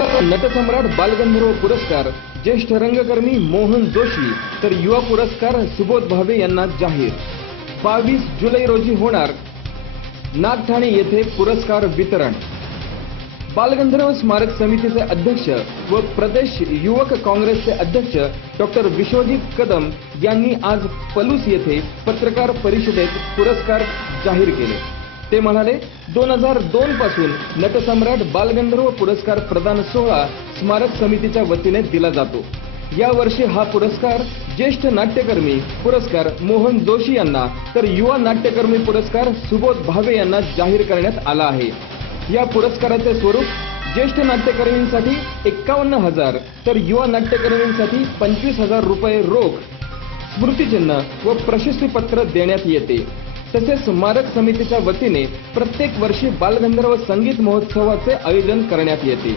नटसम्राट बालगंधर्व पुरस्कार ज्येष्ठ रंगकर्मी मोहन जोशी तर युवा पुरस्कार सुबोध भावे यांना जाहीर। 22 जुलै रोजी होणार नागठाणे येथे पुरस्कार वितरण। बालगंधर्व स्मारक समितीचे अध्यक्ष व प्रदेश युवक काँग्रेसचे अध्यक्ष डॉक्टर विश्वजित कदम यांनी आज पलूस येथे पत्रकार परिषदेत पुरस्कार जाहीर केले। ते म्हणाले, 2002 पासून नटसम्राट बालगंधर्व पुरस्कार प्रदान सोहळा स्मारक समितीच्या वतीने दिला जातो। या वर्षी हा पुरस्कार ज्येष्ठ नाट्यकर्मी पुरस्कार मोहन जोशी यांना तर युवा नाट्यकर्मी पुरस्कार सुबोध भावे यांना जाहीर करण्यात आला आहे। या पुरस्काराचे स्वरूप ज्येष्ठ नाट्यकर्मींसाठी 51,000 तर युवा नाट्यकर्मींसाठी 25,000 रुपये रोख, स्मृतिचिन्ह व प्रशस्तीपत्र देण्यात येते। तसेच स्मारक समितीच्या वतीने प्रत्येक वर्षी बालगंधर्व संगीत महोत्सवाचे आयोजन करण्यात येते।